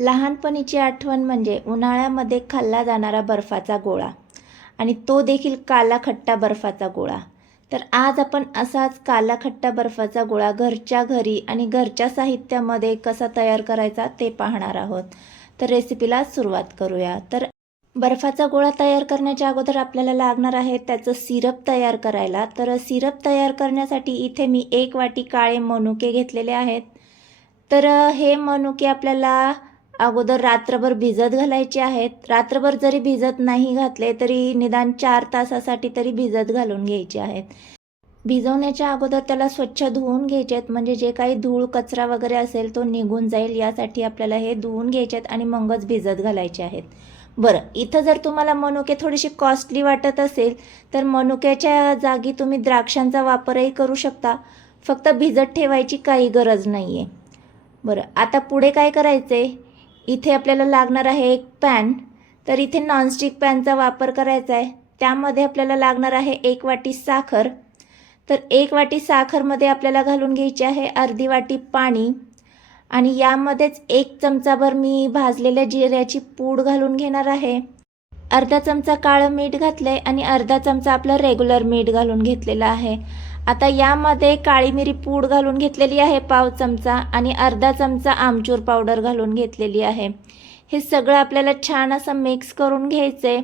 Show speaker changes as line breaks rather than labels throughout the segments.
लहानपणीची आठवण म्हणजे उन्हाळ्यामध्ये खाल्ला जाणारा बर्फाचा गोळा. आणि तो देखील काला खट्टा बर्फाचा गोळा. तर आज आपण असाच काला खट्टा बर्फाचा गोळा घरच्या घरी आणि घरच्या साहित्यामध्ये कसा तयार करायचा ते पाहणार आहोत. तर रेसिपीला सुरुवात करूया. तर बर्फाचा गोळा तयार करण्याच्या अगोदर आपल्याला लागणार आहे त्याचं सिरप तयार करायला. तर सिरप तयार करण्यासाठी इथे मी एक वाटी काळे मनुके घेतलेले आहेत. तर हे मनुके आपल्याला अगोदर रात्रभर भिजत घालायचे आहेत. रात्रभर जरी भिजत नाही घातले तरी निदान चार तासासाठी तरी भिजत घालून घ्यायचे आहेत. भिजवण्याच्या अगोदर त्याला स्वच्छ धुवून घ्यायचे आहेत. म्हणजे जे काही धूळ कचरा वगैरे असेल तो निघून जाईल. यासाठी आपल्याला हे धुवून घ्यायचे आहेत आणि मगच भिजत घालायचे आहेत. बरं इथं जर तुम्हाला मनुके थोडीशी कॉस्टली वाटत असेल तर मनुक्याच्या जागी तुम्ही द्राक्षांचा वापरही करू शकता. फक्त भिजत ठेवायची काही गरज नाही आहे बरं आता पुढे काय करायचं आहे इथे आपल्याला लागणार आहे एक पॅन. तर इथे नॉनस्टिक पॅनचा वापर करायचा आहे. त्यामध्ये आपल्याला लागणार आहे एक वाटी साखर. तर एक वाटी साखरमध्ये आपल्याला घालून घ्यायची आहे अर्धी वाटी पाणी. आणि यामध्येच एक चमचाभर मी भाजलेल्या जिऱ्याची पूड घालून घेणार आहे. अर्धा चमचा काळं मीठ घातलं आहे आणि अर्धा चमचा आपलं रेग्युलर मीठ घालून घेतलेलं आहे. आता यामध्ये काळी मिरी पूड घालून घेतलेली आहे पाव चमचा आणि अर्धा चमचा आमचूर पावडर घालून घेतलेली आहे. हे सगळं आपल्याला छान असं मिक्स करून घ्यायचं आहे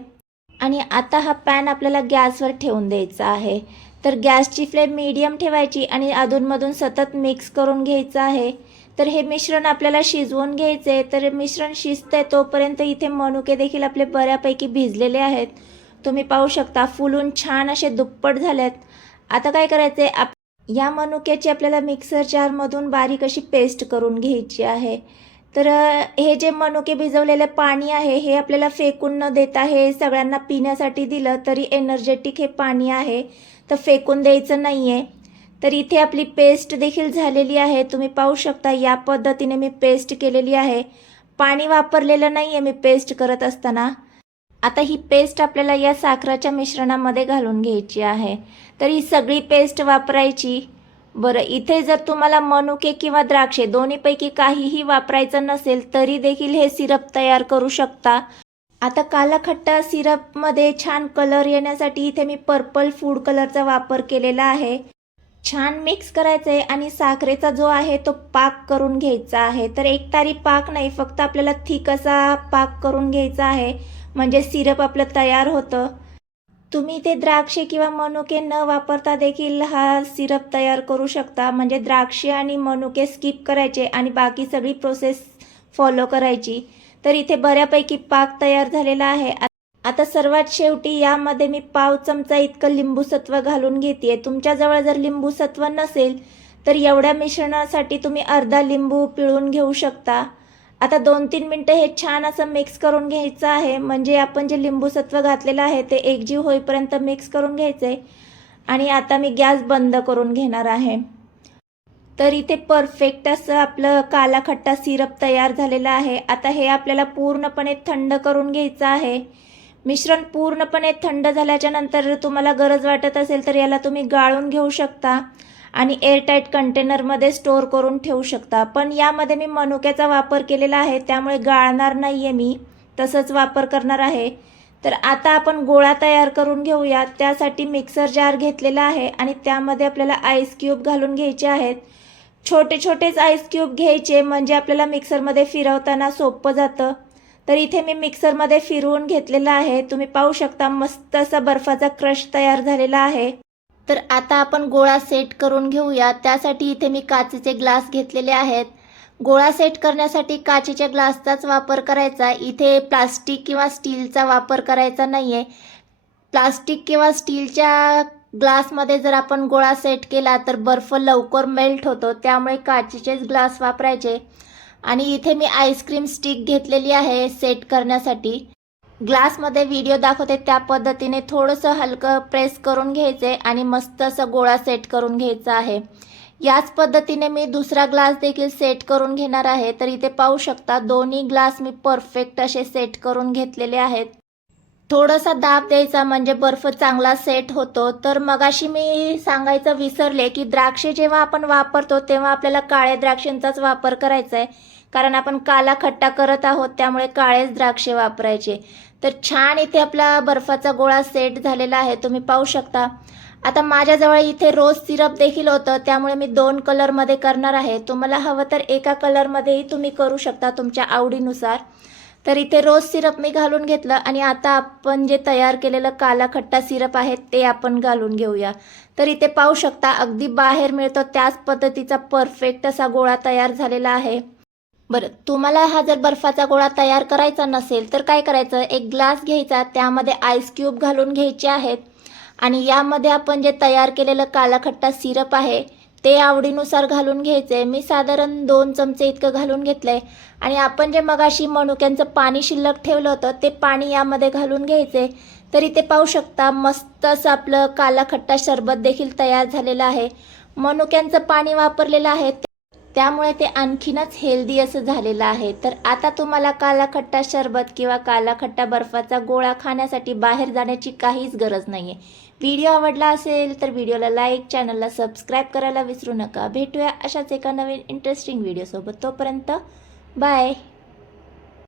आणि आता हा पॅन आपल्याला गॅसवर ठेवून द्यायचा आहे. तर गॅसची फ्लेम मीडियम ठेवायची आणि अधूनमधून सतत मिक्स करून घ्यायचं आहे. तर हे मिश्रण आपल्याला शिजवून घ्यायचं आहे तर मिश्रण शिजतंय तोपर्यंत इथे मनुके देखील आपले बऱ्यापैकी भिजलेले आहेत. तुम्ही पाहू शकता फुलून छान असे दुप्पट झालेत. आता काय करायचं आहे आप या मनुक्याची आपल्याला मिक्सर जारमधून बारीक अशी पेस्ट करून घ्यायची आहे. तर हे जे मनुके भिजवलेलं पाणी आहे हे आपल्याला फेकून न देता हे सगळ्यांना पिण्यासाठी दिलं तरी एनर्जेटिक हे पाणी आहे. तर फेकून द्यायचं नाही आहे तर इथे आपली पेस्ट देखील झालेली आहे. तुम्ही पाहू शकता या पद्धतीने मी पेस्ट केलेली आहे. पाणी वापरलेलं नाही आहे मी पेस्ट करत असताना. आता ही पेस्ट आपल्याला या साखराच्या मिश्रणामध्ये घालून घ्यायची आहे. तर ही सगळी पेस्ट वापरायची. बरं इथे जर तुम्हाला मनुके किंवा द्राक्षे दोन्हीपैकी काहीही वापरायचं नसेल तरी देखील हे सिरप तयार करू शकता. आता कालाखट्टा सिरपमध्ये छान कलर येण्यासाठी इथे मी पर्पल फूड कलरचा वापर केलेला आहे. छान मिक्स करायचं आहे आणि साखरेचा जो आहे तो पाक करून घ्यायचा आहे. तर एक तारी पाक नाही फक्त आपल्याला थिक असा पाक करून घ्यायचा आहे. म्हणजे सिरप आपलं तयार होतं. तुम्ही ते द्राक्षे किंवा मनुके न वापरता देखील हा सिरप तयार करू शकता. म्हणजे द्राक्षे आणि मनुके स्किप करायचे आणि बाकी सगळी प्रोसेस फॉलो करायची. तर इथे बऱ्यापैकी पाक तयार झालेला आहे. आता सर्वात शेवटी यामध्ये मी पाव चमचा इतकं लिंबूसत्व घालून घेते तुमच्याजवळ जर लिंबूसत्व नसेल तर एवढ्या मिश्रणासाठी तुम्ही अर्धा लिंबू पिळून घेऊ शकता. आता दोन तीन मिनटं हे छान असं मिक्स करून घ्यायचं आहे. म्हणजे आपण जे लिंबूसत्व घातलेलं आहे ते एकजीव होईपर्यंत मिक्स करून घ्यायचं आहे आणि आता मी गॅस बंद करून घेणार आहे. तर इथे परफेक्ट असं आपलं काला खट्टा सिरप तयार झालेला आहे. आता हे आपल्याला पूर्णपणे थंड करून घ्यायचं आहे. मिश्रण पूर्णपणे थंड झाल्याच्यानंतर तुम्हाला गरज वाटत असेल तर याला तुम्ही गाळून घेऊ शकता. आणि एअरटाईट कंटेनरमध्ये स्टोअर करून ठेवू शकता. पण यामध्ये मी मनुक्याचा वापर केलेला आहे त्यामुळे गाळणार नाही आहे मी. तसंच वापर करणार आहे. तर आता आपण गोळा तयार करून घेऊया. त्यासाठी मिक्सर जार घेतलेला आहे आणि त्यामध्ये आपल्याला आईस क्यूब घालून घ्यायचे आहेत. छोटे छोटेच आईस क्यूब घ्यायचे म्हणजे आपल्याला मिक्सरमध्ये फिरवताना सोपं जातं. तर इथे मी मिक्सरमध्ये फिरवून घेतलेलं आहे. तुम्ही पाहू शकता मस्त असा बर्फाचा क्रश तयार झालेला आहे. तर आता आपण गोळा सेट करून घेऊया. त्यासाठी इथे मी काचेचे ग्लास घेतलेले आहेत. गोळा सेट करण्यासाठी काचेच्या ग्लासचाच वापर करायचा. इथे प्लास्टिक किंवा स्टीलचा वापर करायचा नाही आहे प्लास्टिक किंवा स्टीलच्या ग्लासमध्ये जर आपण गोळा सेट केला तर बर्फ लवकर मेल्ट होतो. त्यामुळे काचेचेच ग्लास वापरायचे. आणि इथे मी आईस्क्रीम स्टिक घेतलेली आहे सेट करण्यासाठी. ग्लासमध्ये व्हिडिओ दाखवते त्या पद्धतीने थोडंसं हलकं प्रेस करून घ्यायचे आणि मस्त असं गोळा सेट करून घ्यायचा आहे. याच पद्धतीने मी दुसरा ग्लास देखील सेट करून घेणार आहे. तर इथे पाहू शकता दोन्ही ग्लास मी परफेक्ट असे सेट करून घेतलेले आहेत. थोडासा दाब द्यायचा म्हणजे बर्फ चांगला सेट होतो. तर मगाशी मी सांगायचं विसरले की द्राक्षे जेव्हा आपण वापरतो तेव्हा आपल्याला काळ्या द्राक्षांचाच वापर करायचा आहे कारण आपण काला खट्टा करत आहोत त्यामुळे काळेच द्राक्षे वापरायचे. तर छान इथे आपला बर्फाचा गोळा सेट झालेला आहे तुम्ही पाहू शकता. आता माझ्याजवळ इथे रोज सिरप देखील होतं त्यामुळे मी दोन कलरमध्ये करणार आहे. तुम्हाला हवं तर एका कलरमध्येही तुम्ही करू शकता तुमच्या आवडीनुसार. तर इथे रोज सिरप मी घालून घेतलं आणि आता आपण जे तयार केलेलं काला खट्टा सिरप आहे ते आपण घालून घेऊया. तर इथे पाहू शकता अगदी बाहेर मिळतो त्याच पद्धतीचा परफेक्ट असा गोळा तयार झालेला आहे. बरं तुम्हाला हा जर बर्फाचा गोळा तयार करायचा नसेल तर काय करायचं? एक ग्लास घ्यायचा त्यामध्ये आईस क्यूब घालून घ्यायचे आहेत. आणि यामध्ये आपण जे तयार केलेलं कालाखट्टा सिरप आहे ते आवडीनुसार घालून घ्यायचे. मी साधारण दोन चमचे इतकं घालून घेतलंय. आणि आपण जे मगाशी मनुक्यांचं पाणी शिल्लक ठेवलं होतं ते पाणी यामध्ये घालून घ्यायचे. तरी ते पाहू शकता मस्त असं आपलं कालाखट्टा शरबत देखील तयार झालेलं आहे. मनुक्यांचं पाणी वापरलेलं आहे. त्यामुळे ते आणखीनच हेल्दी असं झालेलं आहे. तर आता तुम्हाला कालाखट्टा शरबत किंवा कालाखट्टा बर्फाचा गोळा खाण्यासाठी बाहेर जाण्याची काहीच गरज नाही आहे व्हिडिओ आवडला असेल तर व्हिडिओला लाईक चॅनलला सबस्क्राईब करायला विसरू नका. भेटूया अशाच एका नवीन इंटरेस्टिंग व्हिडिओसोबत तोपर्यंत बाय